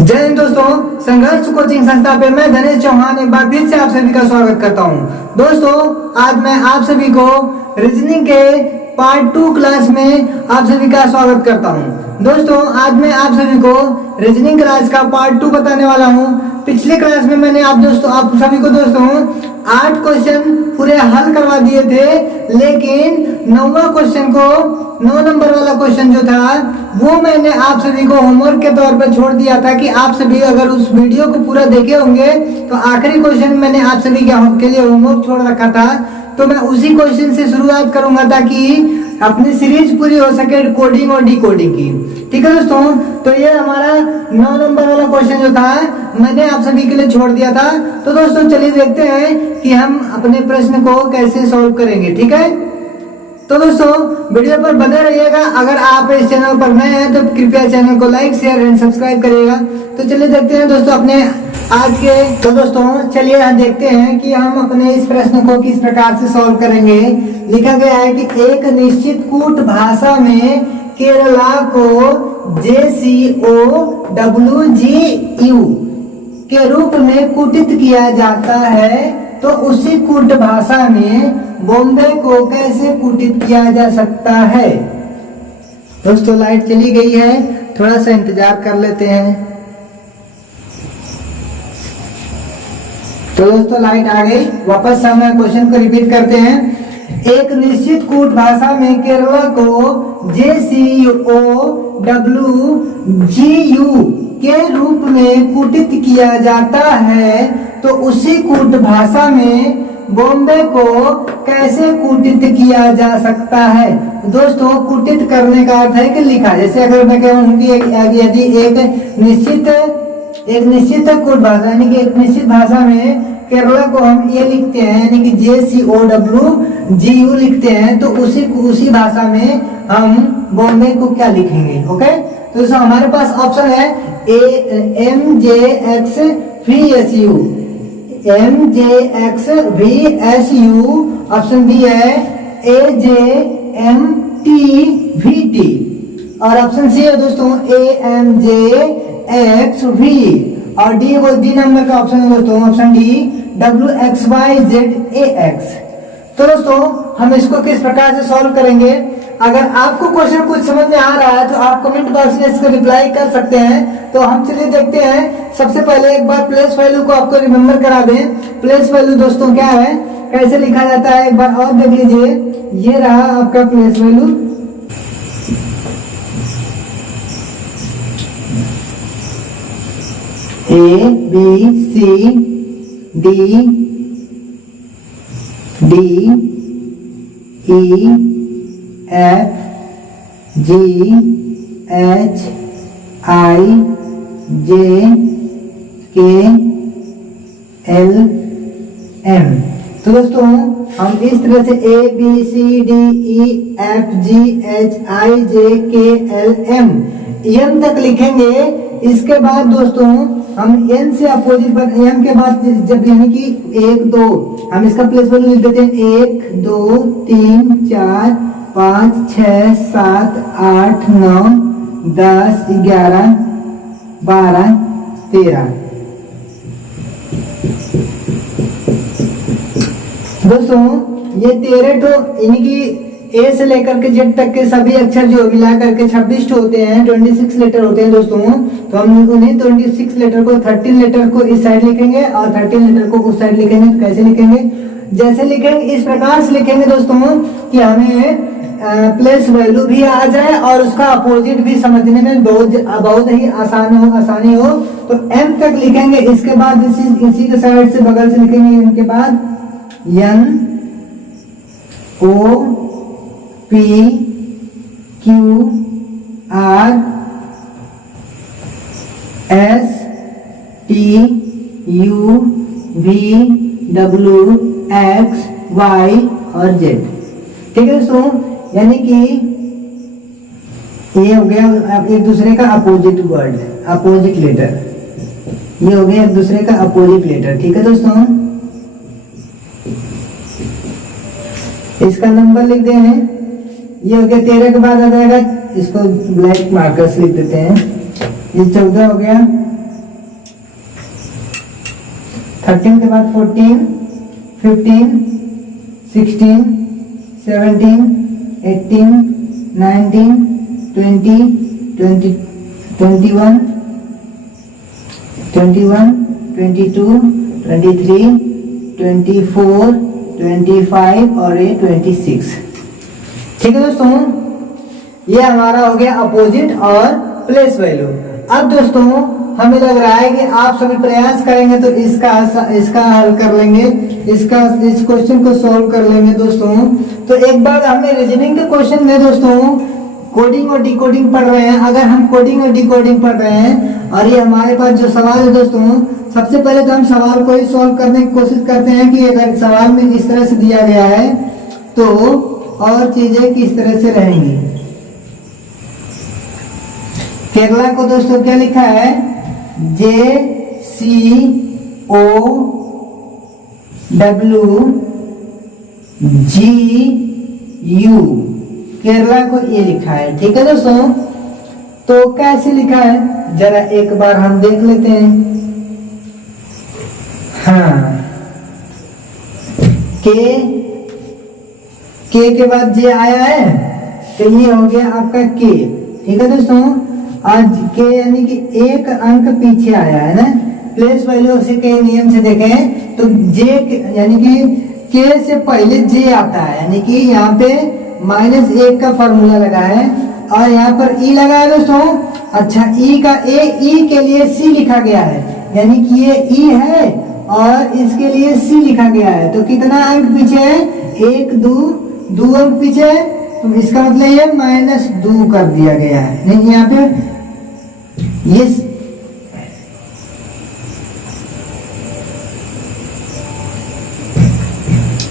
जय हिंद दोस्तों, संघर्ष कोचिंग संस्था पे मैं धनेश चौहान एक बार फिर से आप सभी का स्वागत करता हूं। दोस्तों, आज मैं आप सभी को रीजनिंग के पार्ट 2 क्लास में आप सभी का स्वागत करता हूं। दोस्तों, आज मैं आप सभी को रीजनिंग क्लास का पार्ट 2 बताने वाला हूं। पिछले क्लास में मैंने आप सभी को दोस्तों 8 क्वेश्चन पूरे हल करवा दिए थे, लेकिन 9वां क्वेश्चन को 9 नंबर वाला क्वेश्चन जो था वो मैंने आप सभी को होमवर्क के तौर पर छोड़ दिया था कि आप सभी अगर उस वीडियो को पूरा देखे होंगे तो आखिरी क्वेश्चन मैंने आप सभी के लिए होमवर्क छोड़ रखा था। तो मैं उसी क्वेश्चन से शुरुआत करूंगा ताकि अपनी सीरीज पूरी हो सके कोडिंग और डिकोडिंग की। ठीक है दोस्तों, तो ये हमारा 9 नंबर वाला क्वेश्चन जो था मैंने आप सभी के लिए छोड़ दिया था। तो दोस्तों चलिए देखते हैं कि हम अपने प्रश्न को कैसे सॉल्व करेंगे। ठीक है, तो दोस्तों वीडियो पर बने रहिएगा। अगर आप इस चैनल पर नए हैं तो कृपया चैनल को लाइक शेयर एंड सब्सक्राइब करिएगा। तो चलिए देखते हैं दोस्तों अपने आज के। तो दोस्तों चलिए हम देखते हैं कि हम अपने इस प्रश्न को किस प्रकार से सॉल्व करेंगे। लिखा गया है कि एक निश्चित कूट भाषा में केरला को JCOWGU के रूप में कुटित किया जाता है, तो उसी कूट भाषा में बॉम्बे को कैसे कुटित किया जा सकता है। दोस्तों लाइट चली गई है, थोड़ा सा इंतजार कर लेते हैं। तो दोस्तों लाइट आ गई, वापस हम क्वेश्चन को रिपीट करते हैं। एक निश्चित कूट भाषा में केरला को JCOWGU के रूप में कुटित किया जाता है, तो उसी कूट भाषा में बॉम्बे को कैसे कुटित किया जा सकता है। दोस्तों कुटित करने का अर्थ है कि लिखा, जैसे अगर मैं कहूँ कि यदि एक निश्चित कूट भाषा यानी कि एक निश्चित भाषा में केरला को हम ये लिखते हैं यानी कि JCOWGU लिखते हैं, तो उसी भाषा में हम बॉम्बे को क्या लिखेंगे। ओके, तो हमारे पास ऑप्शन है MJXVSU, ऑप्शन बी है AJMTVT और ऑप्शन सी है दोस्तों AMJXV और डी नंबर का ऑप्शन है दोस्तों ऑप्शन डी WXYZAX। तो दोस्तों हम इसको किस प्रकार से सॉल्व करेंगे। अगर आपको क्वेश्चन कुछ समझ में आ रहा है तो आप कमेंट बॉक्स में इसका रिप्लाई कर सकते हैं। तो हम चलिए देखते हैं। सबसे पहले एक बार प्लेस वैल्यू को आपको रिमेम्बर करा दें। प्लेस वैल्यू दोस्तों क्या है, कैसे लिखा जाता है, एक बार और देख लीजिए। ये रहा आपका प्लेस वैल्यू। ABCDEFGHIJKLM। तो दोस्तों हम इस तरह से ABCDEFGHIJKLM एम तक लिखेंगे। इसके बाद दोस्तों हम एन से अपोजिट पर एम के बाद जब यानी कि 1 2 हम इसका प्लेस वैल्यू लिख देते हैं 1 2 3 4 5 6 7 8 9 10 11 12 13। दोस्तों ये 13 तो यानी कि ए से लेकर के जेड तक के सभी अक्षर जो मिला करके 26 होते हैं, 26 लेटर होते हैं दोस्तों। तो हम उन्हीं 26 लेटर को 13 लेटर को इस साइड लिखेंगे और 13 लेटर को उस साइड लिखेंगे। तो कैसे लिखेंगे, जैसे लिखेंगे इस प्रकार से लिखेंगे दोस्तों कि हमें प्लेस वैल्यू भी आ जाए और उसका अपोजिट भी समझने में बहुत ही आसानी हो। तो एम तक लिखेंगे। इसके बाद इसी के साइड से बगल से लिखेंगे। इनके बाद NOPQRSTUVWXY और Z। ठीक है दोस्तों, यानी कि ये हो गया एक दूसरे का अपोजिट वर्ड, अपोजिट लेटर। ये हो गया एक दूसरे का अपोजिट लेटर। ठीक है दोस्तों, इसका नंबर लिख दे हैं। ये हो गया 13 के बाद आ जाएगा, इसको ब्लैक मार्कर से लिख देते हैं। ये 14 हो गया, 13 के बाद 14, 15, 16, 17, 18, 19, 20, 21, 22, 23, 24, 25 और ये 26। ठीक है दोस्तों, ये हमारा हो गया अपोजिट और प्लेस वैल्यू। अब दोस्तों हमें लग रहा है कि आप सभी प्रयास करेंगे तो इसका हल कर लेंगे, इस क्वेश्चन को सॉल्व कर लेंगे दोस्तों। तो एक बार हमें रीजनिंग के क्वेश्चन में दोस्तों कोडिंग और डिकोडिंग पढ़ रहे हैं। अगर हम कोडिंग और डिकोडिंग पढ़ रहे हैं और ये हमारे पास जो सवाल है दोस्तों, सबसे पहले तो हम सवाल को ही सॉल्व करने की कोशिश करते हैं कि अगर सवाल में इस तरह से दिया गया है तो और चीजें किस तरह से रहेंगी। केरला को दोस्तों क्या लिखा है, JCOWGU, केरला को ये लिखा है। ठीक है दोस्तों, तो कैसे लिखा है जरा एक बार हम देख लेते हैं। हाँ, के बाद जे आया है तो ये हो गया आपका के। ठीक है दोस्तों, आज के यानी कि एक अंक पीछे आया है ना, प्लेस वैल्यू के नियम से देखें तो जे यानी कि के से पहले जे आता है, यानी कि यहाँ पे -1 का फॉर्मूला लगा है और यहाँ पर ई लगा है दोस्तों। अच्छा, ई के लिए सी लिखा गया है, यानी कि ये ई है और इसके लिए सी लिखा गया है। तो कितना अंक पीछे है, 1 2 अंक पीछे है, तो इसका मतलब ये -2 कर दिया गया है। नहीं, यहाँ पे ये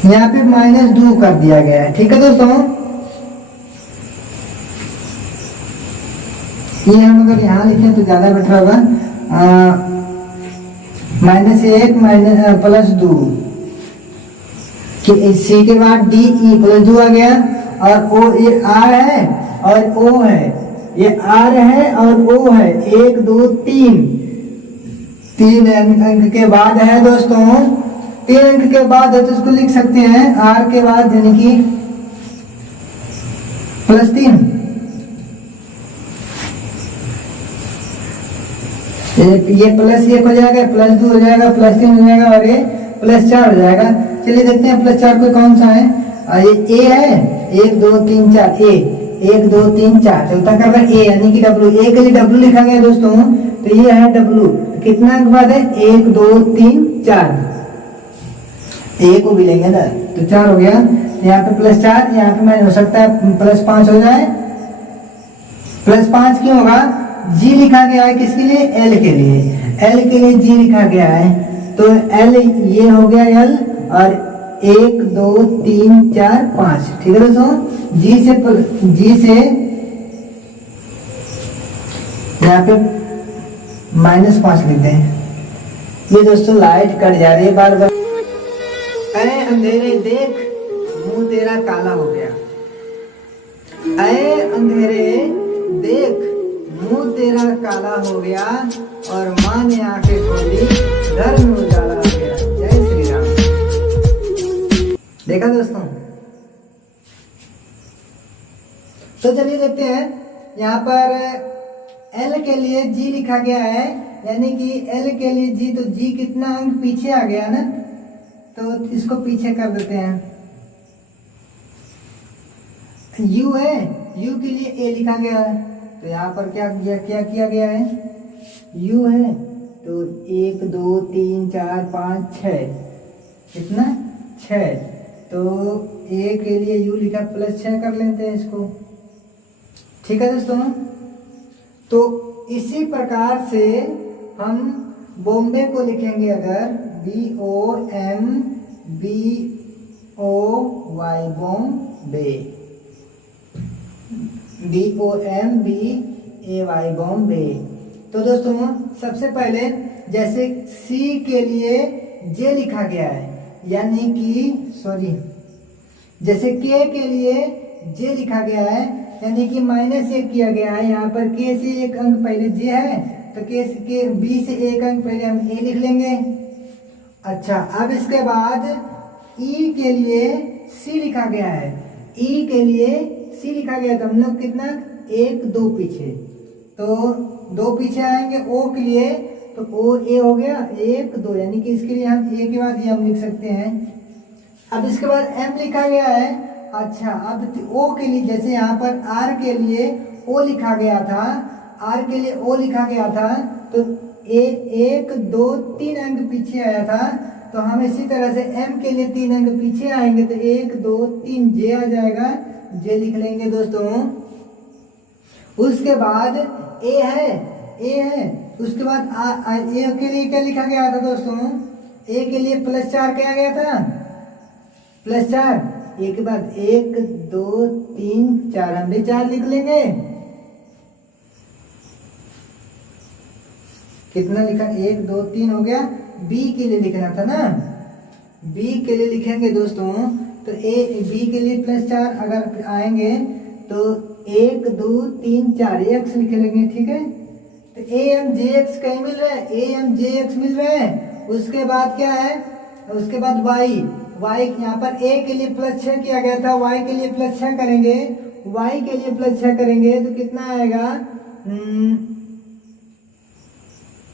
यहाँ पे -2 कर दिया गया है। ठीक है दोस्तों, ये हम अगर यहाँ लिखें तो ज्यादा बेटर होगा। -1 +2 सी के बाद डी ई +2 आ गया और ओ, ये आर है और ओ है, ये आर है और ओ है। 1 2 3 अंक के बाद है दोस्तों, 3 अंक के बाद है तो इसको लिख सकते हैं आर के बाद यानी कि +3। ये +1 हो जाएगा, +2 हो जाएगा, +3 हो जाएगा और ये +4 हो जाएगा। चलिए देखते हैं +4 कोई कौन सा है। ये ए है, 1 2 3 4 ए, 1 2 3 4 चलता कर रहा है ए, यानी कि डब्ल्यू, ए के लिए डब्ल्यू लिखा गया दोस्तों, तो ये है डब्ल्यू। कितना अंक बाद है, 1 2 3 4, ए को भी लेंगे ना तो 4 हो गया। यहाँ पे +4, यहाँ पे मैं हो सकता है +5 हो जाए। +5 क्यों होगा, जी लिखा गया है किसके लिए, एल के लिए, एल के लिए जी लिखा गया है तो एल ये हो गया एल और 1 2 3 4 5। ठीक है दोस्तों, जी से यहाँ पे -5 लिखते हैं। ये दोस्तों लाइट कट जा रही है बार बार। अरे अंधेरे देख मुंह तेरा काला हो गया, अरे अंधेरे देख मुंह तेरा काला हो गया और माँ ने आंखें खोली घर में उजाला आ गया। जय श्री राम। देखा दोस्तों, तो चलिए देखते हैं। यहाँ पर एल के लिए जी लिखा गया है, यानी कि एल के लिए जी, तो जी कितना अंक पीछे आ गया ना, तो इसको पीछे कर देते हैं। यू है, यू के लिए ए लिखा गया है, तो यहाँ पर क्या किया गया है, यू है तो 1 2 3 4 5 6, कितना 6, तो ए के लिए यू लिखा +6 कर लेते हैं इसको। ठीक है दोस्तों, तो इसी प्रकार से हम बॉम्बे को लिखेंगे अगर BOMBOY बॉम्बे, BOMBAY बॉम्बे। तो दोस्तों सबसे पहले जैसे सी के लिए जे लिखा गया है, यानी कि जैसे के लिए जे लिखा गया है, यानी कि -1 किया गया है। यहाँ पर के से 1 अंक पहले जे है तो के बी से 1 अंक पहले हम ए लिख लेंगे। अच्छा, अब इसके बाद ई के लिए सी लिखा गया है। ई के लिए सी लिखा गया तो हम लोग कितना 1 2 पीछे, तो 2 पीछे आएंगे। ओ के लिए तो ओ ए हो गया 1 2, यानी कि इसके लिए हम ए के बाद ये हम लिख सकते हैं। अब इसके बाद एम लिखा गया है। अच्छा, अब ओ के लिए जैसे यहाँ पर आर के लिए ओ लिखा गया था, आर के लिए ओ लिखा गया था तो ए 1 2 3 अंक पीछे आया था, तो हम इसी तरह से एम के लिए 3 अंक पीछे आएंगे तो 1 2 3 जे आ जाएगा, जे लिख लेंगे दोस्तों। उसके बाद ए है, उसके बाद ए के लिए क्या लिखा गया था दोस्तों, ए के लिए +4 क्या गया था, +4। ए के बाद 1 2 3 4, हम भी 4 लिख लेंगे। कितना लिखा 1 2 3 हो गया। बी के लिए लिखना था ना, बी के लिए लिखेंगे दोस्तों तो बी के लिए +4 अगर आएंगे तो 1 2 3 4 एक्स लिख लेंगे, ठीक है। तो ए एम जे एक्स कहीं मिल रहा है, ए एम जे एक्स मिल रहा है। उसके बाद क्या है, उसके बाद वाई यहाँ पर ए के लिए +6 किया गया था, वाई के लिए +6 करेंगे, वाई के लिए +6 करेंगे तो कितना आएगा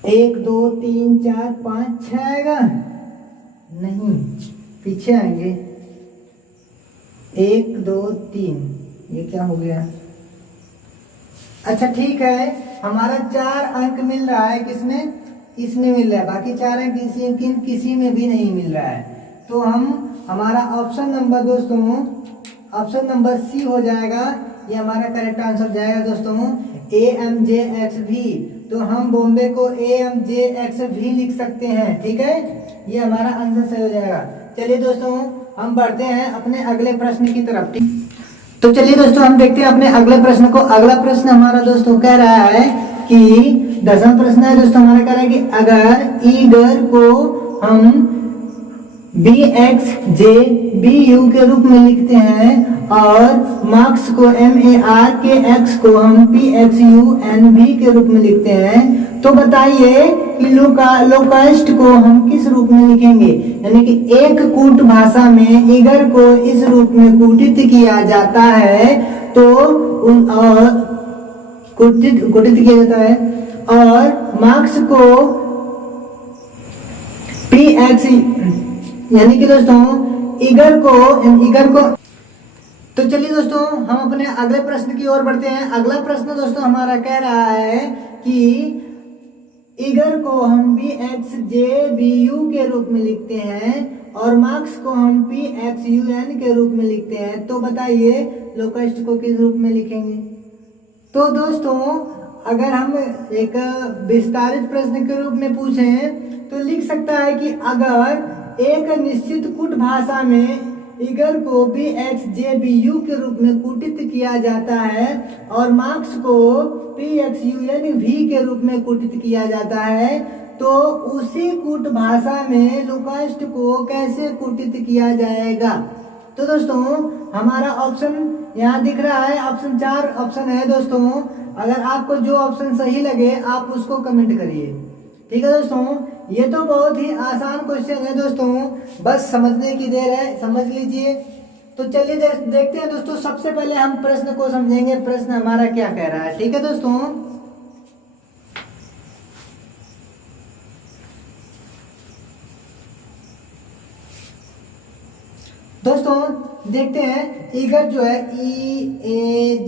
1 2 3 4 5 6 आएगा, नहीं पीछे आएंगे 1 2 3, ये क्या हो गया। अच्छा ठीक है, हमारा 4 अंक मिल रहा है किसमें, इसमें मिल रहा है, बाकी 4 अंक किसी में भी नहीं मिल रहा है। तो हमारा ऑप्शन नंबर दोस्तों, ऑप्शन नंबर सी हो जाएगा, ये हमारा करेक्ट आंसर जाएगा दोस्तों, AMJXV। तो हम बॉम्बे को AMJXV लिख सकते हैं, ठीक है, ये हमारा आंसर सही हो जाएगा। चलिए दोस्तों हम बढ़ते हैं अपने अगले प्रश्न की तरफ, ठीक। तो चलिए दोस्तों हम देखते हैं अपने अगले प्रश्न को। अगला प्रश्न हमारा दोस्तों कह रहा है कि 10वां प्रश्न है दोस्तों, हमारा कह रहा है कि अगर ईगर को हम BXJBU के रूप में लिखते हैं और मार्क्स को MARKX को हम PXUNV के रूप में लिखते हैं, तो बताइए कि लोकास्ट को हम किस रूप में लिखेंगे। यानी कि एक कूट भाषा में ईगर को इस रूप में कूटित किया जाता है, तो कूटित किया जाता है, और मार्क्स को PX, यानी कि दोस्तों ईगर को। तो चलिए दोस्तों हम अपने अगले प्रश्न की ओर बढ़ते हैं। अगला प्रश्न दोस्तों हमारा कह रहा है कि ईगर को हम BXJBU के रूप में लिखते हैं और मार्क्स को हम PXUN के रूप में लिखते हैं, तो बताइए लोकस्ट को किस रूप में लिखेंगे। तो दोस्तों अगर हम एक विस्तारित प्रश्न के रूप में पूछें तो लिख सकता है कि अगर एक निश्चित कूट भाषा में ईगर को BXJBU के रूप में कूटित किया जाता है और मार्क्स को PXUNV के रूप में कूटित किया जाता है, तो उसी कूट भाषा में लोकास्ट को कैसे कूटित किया जाएगा। तो दोस्तों हमारा ऑप्शन यहाँ दिख रहा है, ऑप्शन 4 ऑप्शन है दोस्तों। अगर आपको जो ऑप्शन सही लगे आप उसको कमेंट करिए, ठीक है दोस्तों। ये तो बहुत ही आसान क्वेश्चन है दोस्तों, बस समझने की देर है, समझ लीजिए। तो चलिए देखते हैं दोस्तों, सबसे पहले हम प्रश्न को समझेंगे, प्रश्न हमारा क्या कह रहा है, ठीक है दोस्तों। दोस्तों देखते हैं, ईगर जो है EAGER,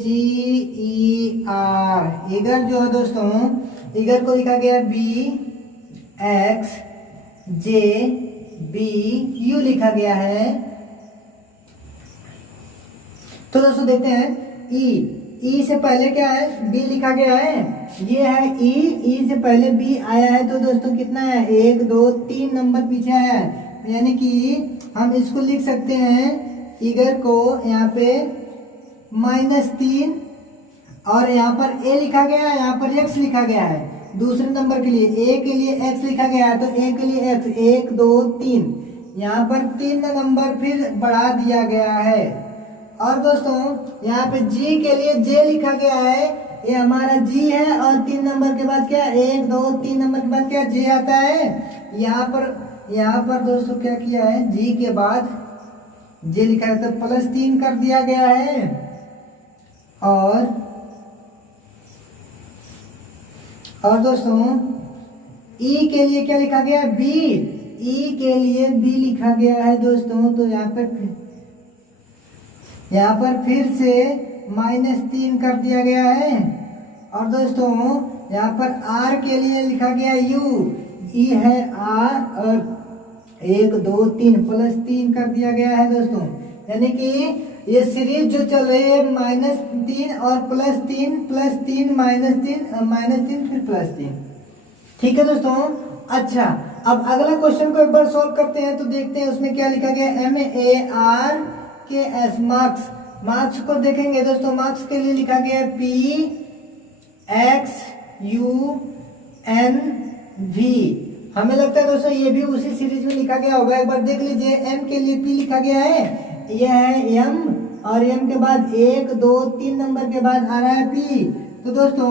ईगर जो है दोस्तों, ईगर को लिखा गया BXJBU लिखा गया है। तो दोस्तों देखते हैं ई से पहले क्या है, बी लिखा गया है, ये है ई से पहले बी आया है, तो दोस्तों कितना है 1 2 3 नंबर पीछे आया है, यानी कि हम इसको लिख सकते हैं ईगर को यहाँ पे -3 और यहाँ पर ए लिखा गया है, यहाँ पर एक्स लिखा गया है। दूसरे नंबर के लिए ए के लिए एक्स लिखा गया है, तो ए के लिए एक्स 1 2 3, यहाँ पर 3 नंबर फिर बढ़ा दिया गया है। और दोस्तों यहाँ पे जी के लिए जे लिखा गया है, ये हमारा जी है, और 3 नंबर के बाद क्या 1 2 3 नंबर के बाद क्या जे आता है। यहाँ पर यहाँ पर दोस्तों क्या किया है, जी के बाद जे लिखा है तो +3 कर दिया गया है। और दोस्तों ई के लिए क्या लिखा गया है, बी। ई के लिए बी लिखा गया है दोस्तों। तो यहाँ पर फिर से -3 कर दिया गया है। और दोस्तों यहाँ पर आर के लिए लिखा गया यू। ई है आर और 1 2 3 +3 कर दिया गया है दोस्तों। यानी कि ये सीरीज जो चल रही है -3 और +3 +3 -3 फिर +3। ठीक है दोस्तों। अच्छा, अब अगला क्वेश्चन को एक बार सॉल्व करते हैं तो देखते हैं उसमें क्या लिखा गया। MARKS मार्क्स को देखेंगे दोस्तों। मार्क्स के लिए लिखा गया PXUNV। हमें लगता है दोस्तों ये भी उसी सीरीज में लिखा गया होगा। एक बार देख लीजिए। M के लिए P लिखा गया है, यह है M और M के बाद 1 2 3 नंबर के बाद आ रहा है P। तो दोस्तों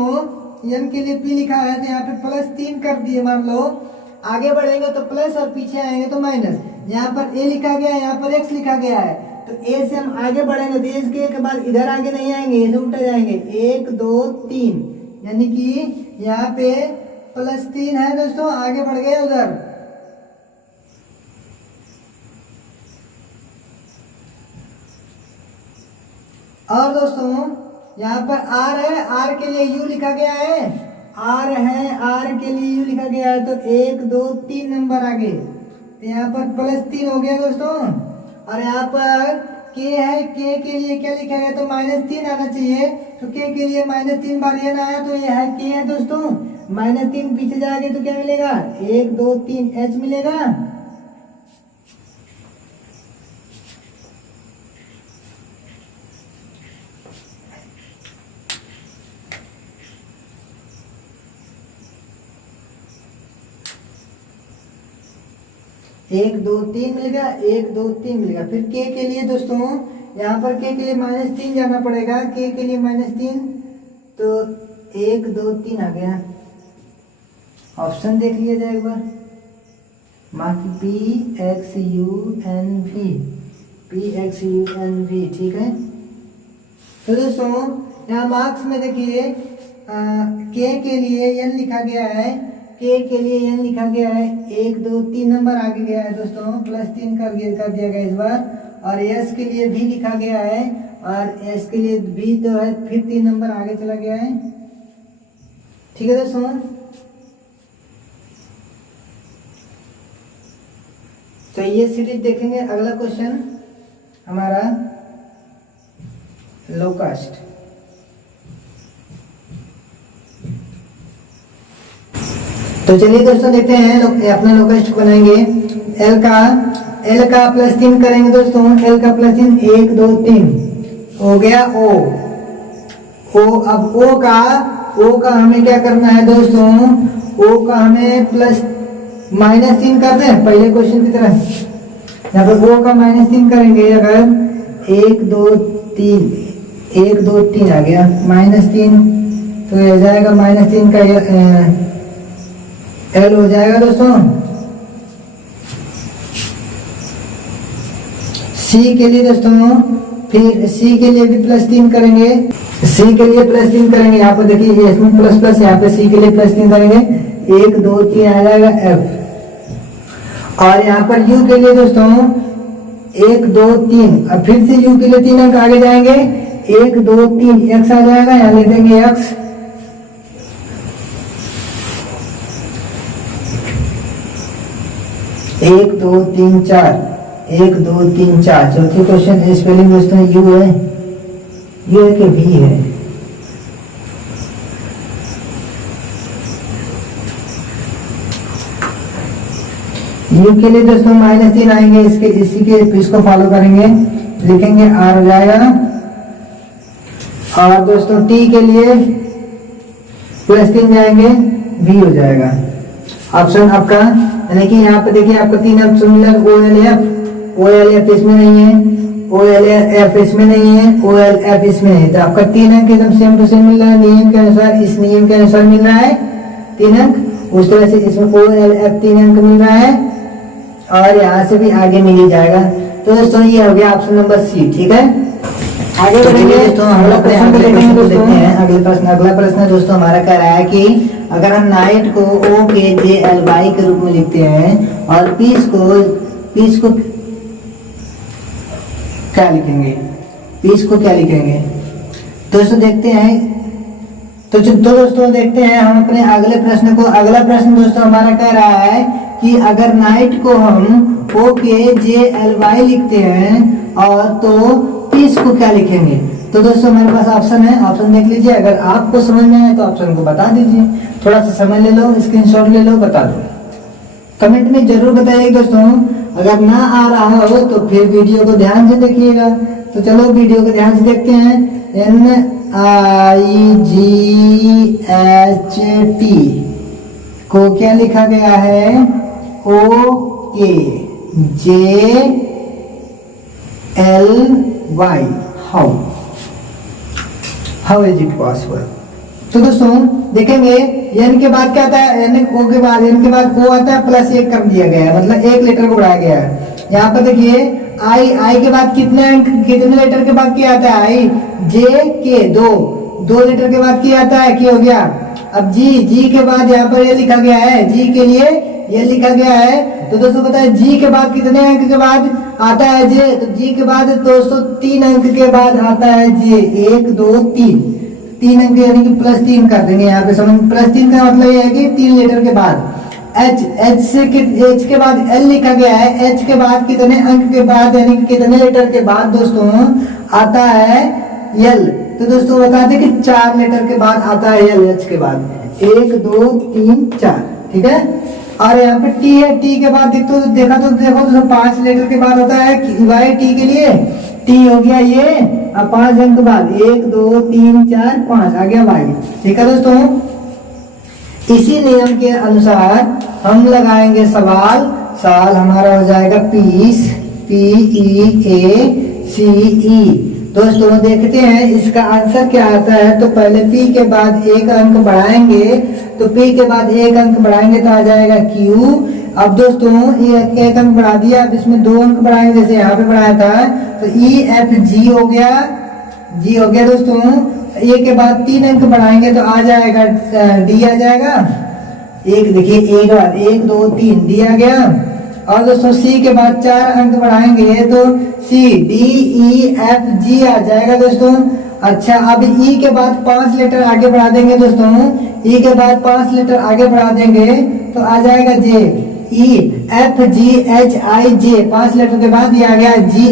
M के लिए P लिखा है तो यहाँ पे +3 कर दिए। मान लो आगे बढ़ेंगे तो प्लस और पीछे आएंगे तो माइनस। यहाँ पर A लिखा गया है, यहाँ पर X लिखा गया है। तो A से हम आगे बढ़ेंगे तो A के बाद इधर आगे नहीं आएंगे, इसे उल्टे जाएंगे। 1 2 3 यानी कि यहाँ पे +3 है दोस्तों, आगे बढ़ गए उधर। और दोस्तों यहाँ पर R है, R के लिए U लिखा गया है। R है, R के लिए U लिखा गया है। तो 1 2 3 नंबर आगे, तो यहाँ पर +3 हो गया दोस्तों। और यहाँ पर K है, K के लिए क्या लिखा गया, तो -3 आना चाहिए। तो K के लिए -3 बार ये ना आया तो ये है K है दोस्तों। -3 पीछे जाएंगे तो क्या मिलेगा, 1 2 3 H मिलेगा। एक दो तीन मिलेगा, 1 2 3 मिलेगा। फिर K के लिए दोस्तों यहाँ पर K के लिए -3 जाना पड़ेगा। K के लिए -3 तो 1 2 3 आ गया। ऑप्शन देख लिया जाए एक बार। PXUNV ठीक है। तो दोस्तों यहाँ मार्क्स में देखिए K के लिए N लिखा गया है। K के लिए N लिखा गया है, 1 2 3 नंबर आगे गया है दोस्तों, +3 कर दिया गया इस बार। और S के लिए भी लिखा गया है और S के लिए भी तो है, फिर 3 नंबर आगे चला गया है। ठीक है दोस्तों। तो ये सीरीज देखेंगे। अगला क्वेश्चन हमारा लो कास्ट। तो चलिए दोस्तों देखते हैं अपना लो कास्ट बनाएंगे। L का +3 करेंगे दोस्तों। L का +3 1 2 3 हो गया। O अब O का हमें क्या करना है दोस्तों, O का हमें -3 करते हैं पहले क्वेश्चन की तरह। यहाँ पर O का -3 करेंगे। अगर 1 2 3 आ गया -3 तो यह जाएगा -3 का L हो जाएगा दोस्तों। C के लिए दोस्तों, फिर C के लिए भी +3 करेंगे। C के लिए +3 करेंगे। यहाँ पर देखिए इसमें प्लस, यहाँ पे C के लिए +3 करेंगे। 1 2 3 आ जाएगा F। और यहाँ पर U के लिए दोस्तों 1 2 3, अब फिर से U के लिए 3 अंक आगे जाएंगे। 1 2 3 X आ जाएगा, यहाँ लिख देंगे X। 1 2 3 4 1 2 3 4। चौथी क्वेश्चन स्पेलिंग दोस्तों U है, U है कि V है। U के लिए दोस्तों -3 आएंगे। इसको फॉलो करेंगे, लिखेंगे R हो जाएगा। और दोस्तों T के लिए +3 जाएंगे, V हो जाएगा। ऑप्शन आपका, यानी कि यहाँ पे देखिए आपको 3 ऑप्शन मिला। OLF इसमें नहीं है, OLF इसमें नहीं है, OLF इसमें नहीं। तो आपका 3 अंक एकदम सेम टू सेम मिल रहा है नियम के अनुसार। इस नियम के अनुसार मिल रहा है 3 अंक। उस तरह से इसमें OLF 3 अंक मिल रहा है। और यहाँ से भी आगे मिल ही जाएगा। तो दोस्तों ये हो गया ऑप्शन नंबर सी। ठीक है, आगे बढ़ेंगे दोस्तों। अगला प्रश्न को देखते हैं। अगला प्रश्न दोस्तों हमारा कह रहा है कि अगर हम नाइट को OKJLY के रूप में लिखते हैं और पीस को क्या लिखेंगे, पीस को क्या लिखेंगे दोस्तों देखते हैं। तो दोस्तों देखते हैं हम अपने अगले प्रश्न को। अगला प्रश्न दोस्तों हमारा कह रहा है कि अगर नाइट को हम OKJLY लिखते हैं और तो पीस को क्या लिखेंगे। तो दोस्तों हमारे पास ऑप्शन है, ऑप्शन देख लीजिए। अगर आपको समझ में आए तो ऑप्शन को बता दीजिए, थोड़ा सा समय ले लो, स्क्रीनशॉट ले लो, बता दो। कमेंट में जरूर बताइए दोस्तों। अगर ना आ रहा हो तो फिर वीडियो को ध्यान से देखिएगा। तो चलो वीडियो को ध्यान से देखते हैं। NIGHT को क्या लिखा गया है, OKJLY। How is it possible. तो दोस्तों देखेंगे एन के बाद क्या आता है, एन के बाद ओ आता है प्लस 1 कर दिया गया है, मतलब 1 लेटर को बढ़ाया गया है। यहाँ पर देखिए आई के बाद कितने लेटर के बाद क्या आता है, आई जे के 2 लेटर के बाद क्या आता है, के हो गया। अब जी के बाद यहाँ पर ये लिखा गया है, जी के लिए ये लिखा गया है। तो दोस्तों बताए जी के बाद कितने अंक के बाद आता है जे, तो जी के बाद दोस्तों 3 अंक के बाद आता है जे। 1 2 3 अंक यानी कि +3 कर देंगे यहाँ पे। समझ, +3 का मतलब ये है कि 3 लेटर के बाद एच के बाद एल लिखा गया है। एच के बाद कितने अंक के बाद यानी कि कितने लेटर के बाद दोस्तों आता है एल। तो दोस्तों बता दें कि 4 लेटर के बाद आता है एल। एच के बाद 1 2 3 4। ठीक है, और यहाँ पे टी है, टी के बाद देखो तो 5 लेटर के बाद होता है वाई। टी के लिए टी हो गया ये, अब 5 अंक के बाद 1 2 3 4 5 आ गया वाई। ठीक है दोस्तों, इसी नियम के अनुसार हम लगाएंगे सवाल हमारा हो जाएगा पीस, PEACE। दोस्तों देखते हैं इसका आंसर क्या आता है। तो पहले P के बाद 1 अंक बढ़ाएंगे, तो P के बाद 1 अंक बढ़ाएंगे तो आ जाएगा Q। अब दोस्तों ये 1 अंक बढ़ा दिया, अब इसमें 2 अंक बढ़ाएंगे, जैसे यहाँ पे बढ़ाया था। तो EFG हो गया दोस्तों। ए के बाद 3 अंक बढ़ाएंगे तो आ जाएगा डी आ जाएगा। एक देखिए ए के बाद 1 2 3 डी आ गया। और दोस्तों सी के बाद 4 अंक बढ़ाएंगे तो सी DEFG आ जाएगा दोस्तों। अच्छा, अब ई के बाद 5 लेटर आगे बढ़ा देंगे दोस्तों। ई के बाद 5 लेटर आगे बढ़ा देंगे तो आ जाएगा जे। EFGHIJ 5 लेटर के बाद ये आ गया जी।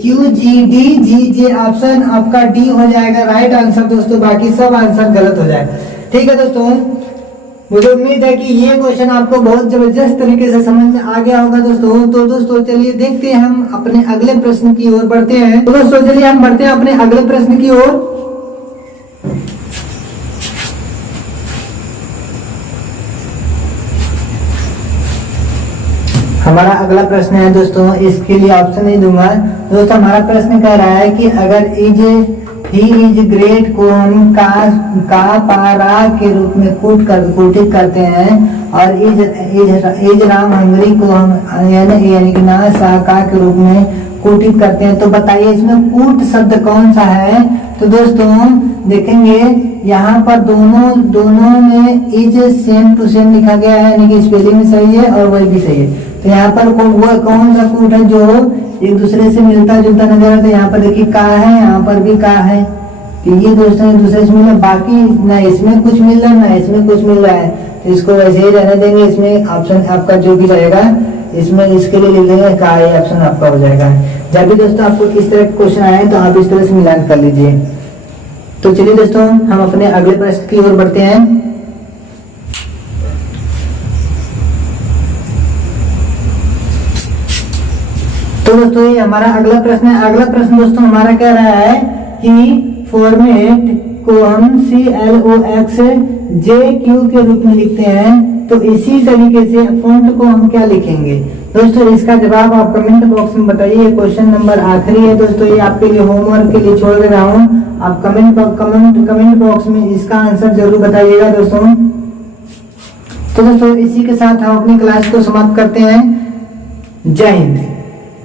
QGDGJ ऑप्शन आपका डी हो जाएगा राइट आंसर दोस्तों। बाकी सब आंसर गलत हो जाएगा। ठीक है दोस्तों, मुझे उम्मीद है कि ये क्वेश्चन आपको बहुत जबरदस्त तरीके से समझ में आ गया होगा दोस्तों। तो दोस्तों चलिए देखते हैं हम अपने अगले प्रश्न की ओर बढ़ते हैं। तो दोस्तों चलिए हम बढ़ते हैं अपने अगले प्रश्न की ओर। हमारा अगला प्रश्न है दोस्तों, इसके लिए ऑप्शन नहीं दूंगा दोस्तों। हमारा प्रश्न कह रहा है कि अगर ही इज ग्रेट को हम का पारा के रूप में कोटित करते हैं और इज राम हंगरी को हम यानी कि ना सा का के रूप में कोटित करते हैं। तो बताइए इसमें कूट शब्द कौन सा है। तो दोस्तों देखेंगे यहाँ पर दोनों में इज सेम टू सेम लिखा गया है, यानी कि स्पेलिंग भी सही है और वही भी सही है। तो यहाँ पर वो कौन सा कूट है जो एक दूसरे से मिलता जुलता नजर आता है। यहाँ पर देखिए का है, यहाँ पर भी का है। तो ये दोस्तों एक दूसरे से मिल रहा है, बाकी ना इसमें कुछ मिल रहा है ना इसमें कुछ मिल रहा है। तो इसको वैसे ही रहने देंगे। इसमें ऑप्शन आपका जो भी रहेगा इसमें इसके लिए लिख देंगे का, ये ऑप्शन आपका हो जाएगा। जब भी दोस्तों आपको इस तरह के क्वेश्चन आए तो आप इस तरह से मिलान कर लीजिए। तो चलिए दोस्तों हम अपने अगले प्रश्न की ओर बढ़ते हैं। तो दोस्तों ये हमारा अगला प्रश्न है। अगला प्रश्न दोस्तों हमारा कह रहा है कि फॉर्मेट को हम CLOXJQ के रूप में लिखते हैं। तो इसी तरीके से फॉन्ट को हम क्या लिखेंगे दोस्तों। इसका जवाब आप कमेंट बॉक्स में बताइए। ये क्वेश्चन नंबर आखिरी है दोस्तों, ये आपके लिए होमवर्क के लिए छोड़ दे रहा हूँ। आप कमेंट बॉक्स में इसका आंसर जरूर बताइएगा दोस्तों। तो दोस्तों इसी के साथ हम अपनी क्लास को समाप्त करते हैं। जय हिंद।